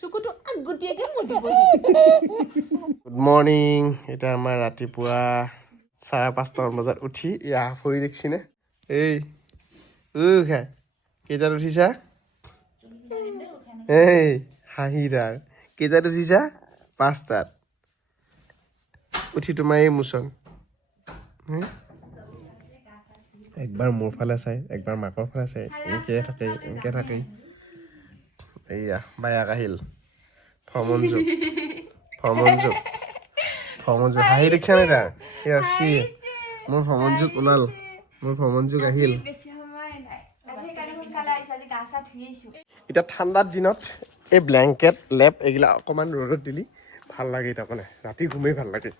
চকুটো আগতীয়াকে মুদিব good morning এটা আমাৰ ৰাতিপুৱা 5:30 বজাত উঠি ভৰি দেখিছেনে এই খাই কেইটাত উঠিছা এই হাঁহিদাৰ কেইটাত উঠিছা 5টাত উঠি তোমাৰ এই মোচন একবাৰ মোৰ ফালে চাই একবাৰ মাকৰ ফালে চাই এনেকে থাকে এইয়া বায়াক আহিল ভ্ৰমণযোগ হাঁহি দেখিছা নে তাৰ মোৰ ভ্ৰমণযোগ ওলাল মোৰ ভ্ৰমণযোগ আহিল এতিয়া ঠাণ্ডাৰ দিনত এই ব্লেংকেট লেপ এইগিলা অকণমান ৰ'দত দিলি ভাল লাগে তাৰ মানে ৰাতি ঘুমেই ভাল লাগে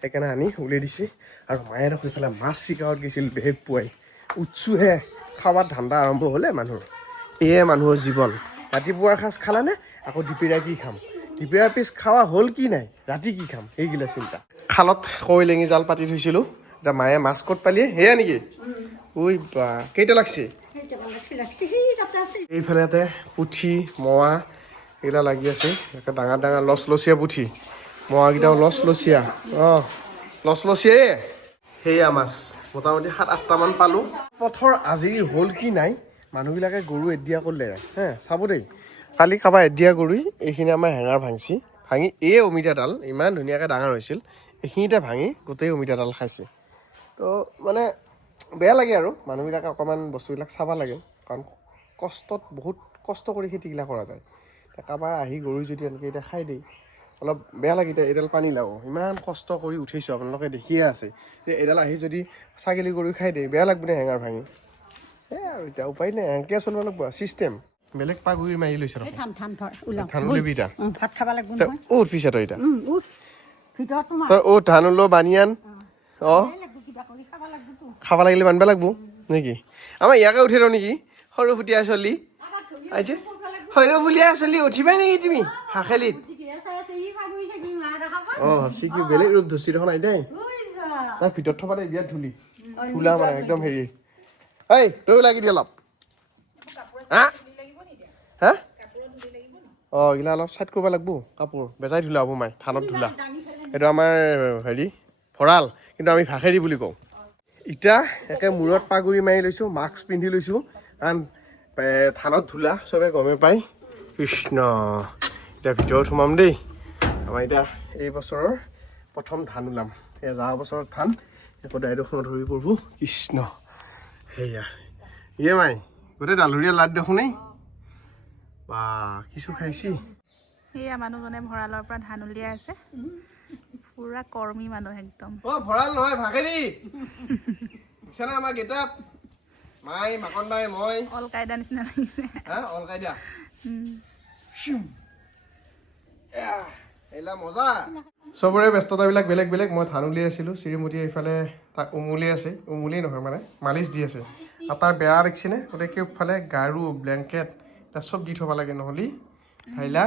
সেইকাৰণে আনি উলিয়াই দিছে আৰু মায়ে দেখোন ইফালে মাছ চিকাৰত গৈছিল বেগ পুৱাই উঠছোহে খাবাৰ ধান্দা আৰম্ভ হ'লে মানুহৰ এয়ে মানুহৰ জীৱন ৰাতিপুৱাৰ সাঁজ খালানে আকৌ দুপৰীয়া কি খাম দুপৰীয়া পিছ খোৱা হ'ল কি নাই ৰাতি কি খাম সেইগিলা চিন্তা খালত কৈ লেঙি জাল পাতি থৈছিলোঁ এতিয়া মায়ে মাছ ক'ত পালিয়ে সেয়া নেকি ঐ বা কেইটা লাগছে এইফালে ইয়াতে পুঠি মোৱা এইগিলা লাগি আছে একে ডাঙৰ ডাঙৰ লচলচীয়া পুঠি মোৱাকেইটাও লচলচীয়া লচলচীয়াই সেয়া মাছ মোটামুটি 7-8টামান পালোঁ পথৰ আজৰি হ'ল কি নাই মানুহবিলাকে গৰু এদিয়া কৰিলে চাব দেই কালি কাৰোবাৰ এদিয়া গৰুই এইখিনি আমাৰ হেঙাৰ ভাঙি এই অমিতাডাল ইমান ধুনীয়াকৈ ডাঙৰ হৈছিল এইখিনিতে ভাঙি গোটেই অমিতাডাল খাইছে তো মানে বেয়া লাগে আৰু মানুহবিলাকে অকণমান বস্তুবিলাক চাব লাগে কাৰণ বহুত কষ্ট কৰি খেতিগিলা কৰা যায় কাৰোবাৰ আহি গৰু যদি এনেকৈ এতিয়া খাই দেই অলপ বেয়া লাগে এতিয়া এইডাল পানী লাগ ইমান কষ্ট কৰি উঠিছোঁ আপোনালোকে দেখিয়ে আছে যে এইডাল আহি যদি ছাগলী গৰু খাই দিয়ে বেয়া লাগব নে হেঙাৰ ভাঙি সেয়াই আৰু এতিয়া উপায় নাই এনেকৈ চলিব লাগিব চিষ্টেম বেলেগ পাগুৰি মাৰি লৈছে ধান উলিয়াবি এতিয়া ভাত খাব লাগিব অ'ত পিছা তই এতিয়া তই অ' ধান ওলো বানিয়ান খাব লাগিলে বান্ধিব লাগিব নেকি আমাৰ ইয়াকে উঠি দিওঁ নেকি সৰু ফুটীয়া চলি আহিছে সৰু ফুলীয়া চলি উঠিবাই নেকি তুমি হাখেলিত চিকি বেলেগ ৰূপ ধুচি দেখোন আইতাই তাৰ ভিতৰত থকা দে বিয়াত ধূলা মানে একদম হেৰি এই তয়ো লাগি দি অলপ হা এইগিলা অলপ চাইড কৰিব লাগিব কাপোৰ বেজাই ধূলা হ'ব মাই ধানত ধূলা এইটো আমাৰ হেৰি ভঁৰাল কিন্তু আমি ভাখেৰি বুলি কওঁ এতিয়া একে মূৰত পাগুৰি মাৰি লৈছোঁ মাস্ক পিন্ধি লৈছোঁ কাৰণ ধানত ধূলা চবে গমে পায় কৃষ্ণ এতিয়া ভিতৰত সোমাম দেই আমাৰ এতিয়া এই বছৰৰ প্ৰথম ধান ওলাম এয়া যোৱা বছৰত ধান আকৌ ডাইৰেকশ্যনত ধৰি পৰব কৃষ্ণ সেয়া মাই গোটেই ডালহৰীয়া লাড দেখোনেই বা কিছু খাইছি সেয়া মানুহজনে ভঁৰালৰ পৰা ধান উলিয়াই আছে পুৰা কৰ্মী মানুহ একদম ভঁৰাল নহয় ভাগেৰি আমাৰ গেটাপ মাই মাকন বাই মই অল কায়দা নিচিনা লাগিছে অল কায়দা মজা চবৰে ব্যস্ততাবিলাক বেলেগ বেলেগ মই ধান উলিয়াই আছিলোঁ শ্ৰীমতীয়ে এইফালে তাক উমুলিয়াই আছে উমুলিয়েই নহয় মানে মালিচ দি আছে আৰু তাৰ বেয়া দেখিছেনে গোটেই কেউফালে গাৰু ব্লেংকেট এটা চব দি থ'ব লাগে নহ'লে ভাইলা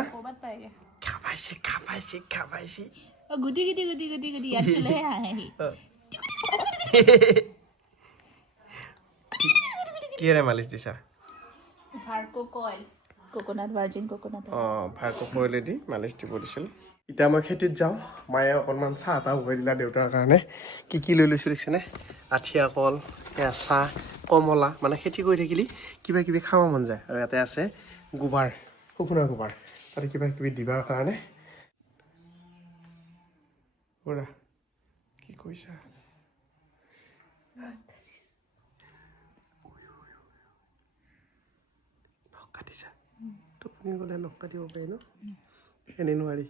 খাবাইছে গুটি ইয়াত থলেহে আহে কিহেৰে মালিচ দিছা ভাৰ্কক অইলেদি মালিচ দিব দিছিল এতিয়া মই খেতিত যাওঁ মায়ে অকণমান চাহ এটা উভৈ দিলা দেউতাৰ কাৰণে কি লৈ লৈছোঁ দেখিছেনে আঠিয়া কল কেঁচা কমলা মানে খেতি কৰি থাকিলে কিবা কিবি খাব মন যায় আৰু ইয়াতে আছে গোবৰ শুকুনা গোবৰ তাতে কিবা কিবি দিবাৰ কাৰণে কি কৈছা নখ কাটিছা টোপনি গ'লে নখ কাটিব পাৰি ন এনেই নোৱাৰি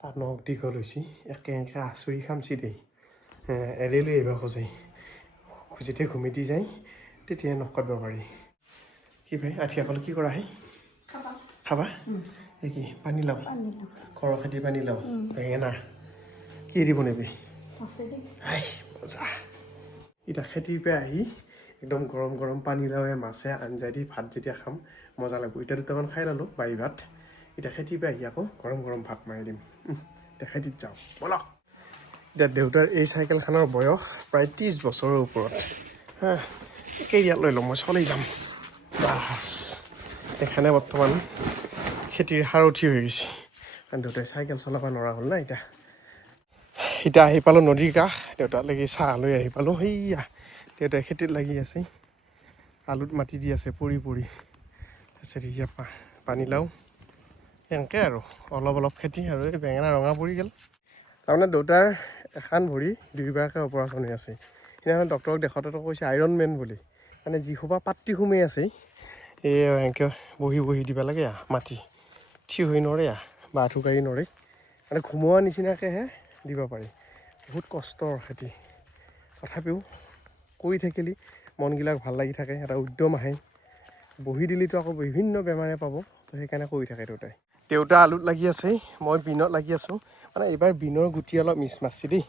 তাত নখ দীঘল হৈছে একে আচৰি খামচি দেই এৰি লৈ আহিব যেতিয়া ঘুমিটি যায় তেতিয়াহে নখ কাটিব পাৰি কি ভাই আঠিয়া কল কি কৰা হে খাবা এই কি পানী লাও ঘৰৰ খেতি পানী লাও বেঙেনা কি দি বনাবি মজা এতিয়া খেতিৰ পৰা আহি একদম গৰম গৰম পানী লাওৱে মাছে আঞ্জা দি ভাত যেতিয়া খাম মজা লাগিব এতিয়া দুটামান খাই ল'লোঁ বাৰী ভাত এতিয়া খেতিৰ পৰা আহি আকৌ গৰম গৰম ভাত মাৰি দিম এতিয়া খেতিত যাওঁ ব'লক এতিয়া দেউতাৰ এই চাইকেলখনৰ বয়স প্ৰায় 30 বছৰৰ ওপৰত কেৰিয়াত লৈ ল'ম মই চলাই যাম বাছ এখানে বৰ্তমান খেতিৰ সাৰথি হৈ গৈছে কাৰণ দেউতাই চাইকেল চলাব নোৱাৰা হ'ল না এতিয়া আহি পালোঁ নদীৰ কাষ দেউতালৈকে চাহ লৈ আহি পালোঁ সেইয়া দেউতাই খেতিত লাগি আছে আলুত মাটি দি আছে পৰি তাৰপিছত এতিয়া পানীলাও এনেকৈ আৰু অলপ খেতি আৰু এই বেঙেনা ৰঙা পৰি গ'ল তাৰমানে দেউতাৰ এখন ভৰি দুইবাৰকৈ অপাৰেশ্যন হৈ আছে সেইদিনাখন ডক্টৰক দেখাওঁতে কৈছে আইৰণ মেন বুলি মানে যিসোপা পাত্তি সোমাই আছে এই এনেকৈ বহি দিব লাগে মাটি থিয় হৈ নৰে বা আঁঠু কাঢ়ি নৰে মানে ঘুমোৱা নিচিনাকৈহে দিব পাৰি বহুত কষ্টৰ খেতি তথাপিও কৰি থাকিলে মনবিলাক ভাল লাগি থাকে এটা উদ্যম আহে বহি দিলেতো আকৌ বিভিন্ন বেমাৰে পাব তো সেইকাৰণে কৰি থাকে দেউতা আলুত লাগি আছে মই বিনত লাগি আছোঁ মানে এইবাৰ বিনৰ গুটি অলপ মিছ মাৰছি দেই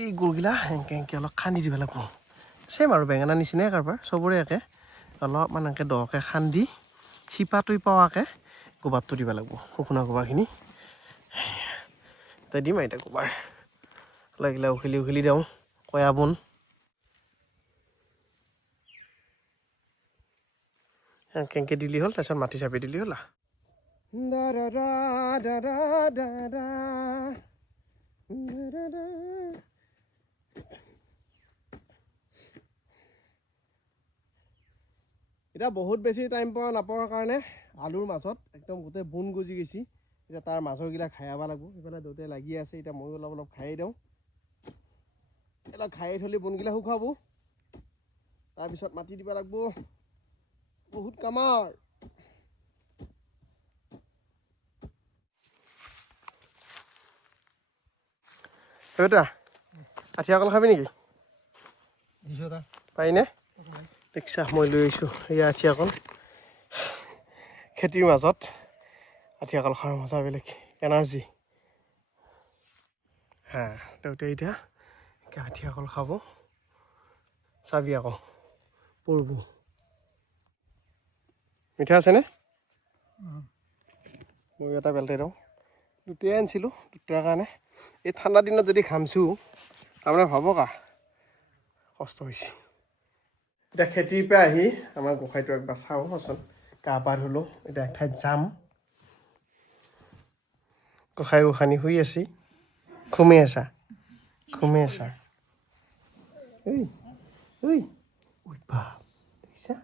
এই গুৰগিলা এনেকৈ অলপ খান্দি দিব লাগিব ছেম আৰু বেঙেনা নিচিনাই কাৰোবাৰ চবৰে একে অলপমান এনেকৈ দকৈ খান্দি শিপাটোই পোৱাকৈ গোবাৰটো দিব লাগিব শুকনা গোবাৰখিনি তাই দিম এতিয়া গোবাৰ লাগিলে উখেলি দিওঁ কয়া বন কেনেকৈ দিলি হ'ল তাৰপিছত মাটি চাপি দিলি হ'ল এতিয়া বহুত বেছি টাইম পোৱা নাপোৱাৰ কাৰণে আলুৰ মাজত একদম গোটেই বোন গজি গৈছে এতিয়া তাৰ মাজৰগিলা খাই আব লাগিব সেইফালে দেউতাই লাগি আছে এতিয়া ময়ো অলপ খাই দিওঁ অলপ খাই থলি বোনগিলা শুকাব তাৰপিছত মাটি দিব লাগিব বহুত কামাৰ দেউতা আঠিয়া কল খাবি নেকি পাৰিনে দেখিছা মই লৈ আহিছোঁ এয়া আঠিয়া কল খেতিৰ মাজত আঠিয়া কল খোৱাৰ মজা বেলেগ এনাৰ্জি দেউতাই এতিয়া আঠিয়া কল খাব চাবি আকৌ পৰব মিঠা আছেনে মই এটা পেলটাই দিওঁ দুটাই আনিছিলোঁ দুটাৰ কাৰণে এই ঠাণ্ডা দিনত যদি ঘামছোঁ তাৰমানে ভাবক কষ্ট হৈছে এতিয়া খেতিৰ পৰা আহি আমাৰ গোসাঁইটো একবাৰ চাওঁ চোন গা পা ধুলোঁ এতিয়া এঠাইত যাম গোসাঁই গোসাঁনী শুই আছে ঘুমি আছা ঐ বা দেখিছা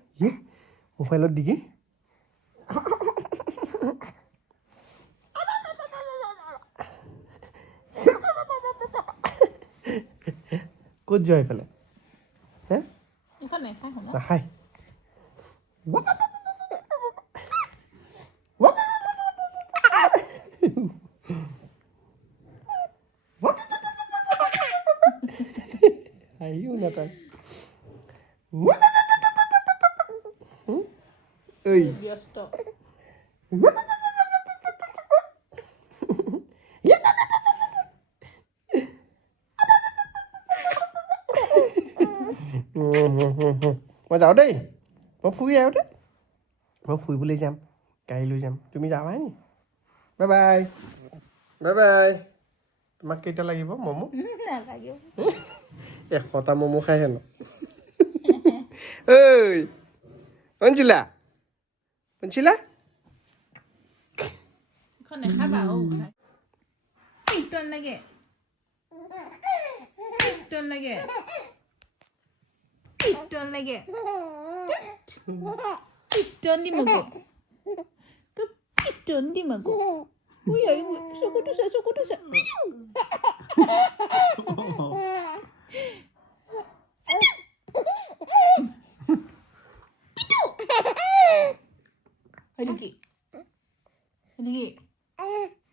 মোবাইলত দিগি ক'ত যোৱা এইফালে নাখায় আহিও নাপায় ব্যস্ত মই যাওঁ দেই মই ফুৰি আহোঁ দেই মই ফুৰিবলৈ যাম গাড়ী লৈ যাম তুমি যাবা নি বাই বাই তোমাক কেইটা লাগিব ম'ম' নালাগে 100টা ম'ম' খাই হেনো ঐ অঞ্চিলা এখন নাখাবা টন লাগে পিটন দিম আকৌ চকুটো চা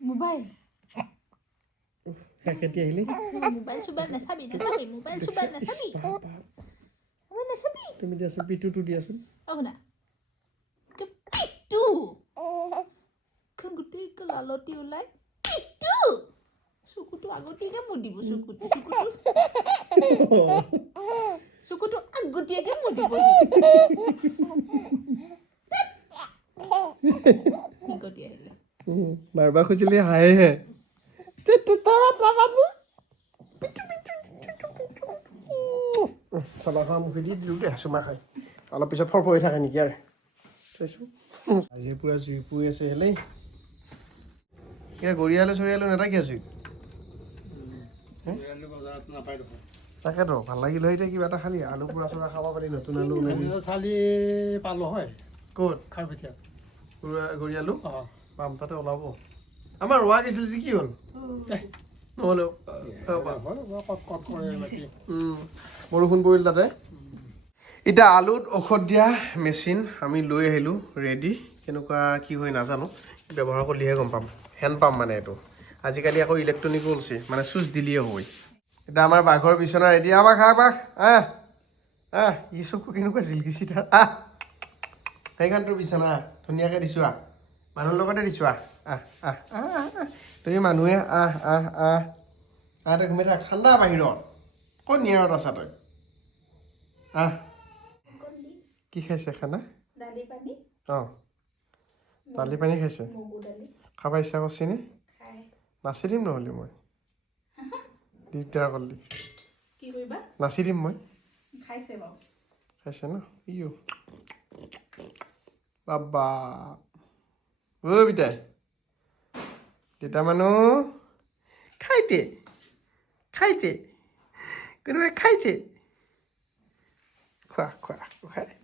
মোবাইল আহিলি মোবাইল নাচাবি তুমি দিয়াচোন পিটুটো দিয়াচোন শুনা পিটু গোটেই লালতি ওলাই পিটু চকুটো আগতীয়াকে মুদিব চকুটো আগতীয়াকে মুদিব আহিলে বাৰবাৰ খুজিলে হাঁহেহে চালাখন মুখে দি দিলোঁ দে চুমা খাই অলপ পিছত ফৰফৰি থাকে নেকি আৰু চাইছোঁ আজি পূৰা জুই পুৰি আছে হেলেই এতিয়া গৰিয়ালো চৰিয়ালো নাথাকে জুইত তাকেতো ভাল লাগিল হয় এতিয়া কিবা এটা খালি আলু পোৰা চৰা খাব পাৰি নতুন আলু চালি পালো হয় ক'ত খাই পিঠা গৰিয়ালো পাম তাতে ওলাব আমাৰ ৰোৱা গৈছিল যে কি হ'ল নহ'লেও বৰষুণ পৰিল তাতে এতিয়া আলুত ঔষধ দিয়া মেচিন আমি লৈ আহিলোঁ ৰেডি কেনেকুৱা কি হয় নাজানো ব্যৱহাৰ কৰিলেহে গম পাম হেণ্ড পাম্প মানে এইটো আজিকালি আকৌ ইলেক্ট্ৰনিকো ওলছে মানে চুইচ দিলেই হয় এতিয়া আমাৰ বাঘৰ বিচনা ৰেডি বাঘ বাঘ ই চকু কেনেকুৱা জিলগিচি তাৰ সেইখন তোৰ বিচনা ধুনীয়াকৈ দিছোঁ মানুহৰ লগতে দিছোঁ তুমি মানুহে তই ঘুমাই থাক ঠাণ্ডা বাহিৰত ক'ত নিয়াৰত আছা তই কি খাইছে খানা অঁ দালি পানী খাইছে খাব ইচ্ছা কৰিছেনে নাচি দিম নহ'লে মই দিগদাৰ কৰিলি নাচি দিম মই খাইছে ন ইও বাবা অ' বিতাই দেউতা মানুহ খাইতে কোনোবাই খাইতে খোৱা খোৱা খাই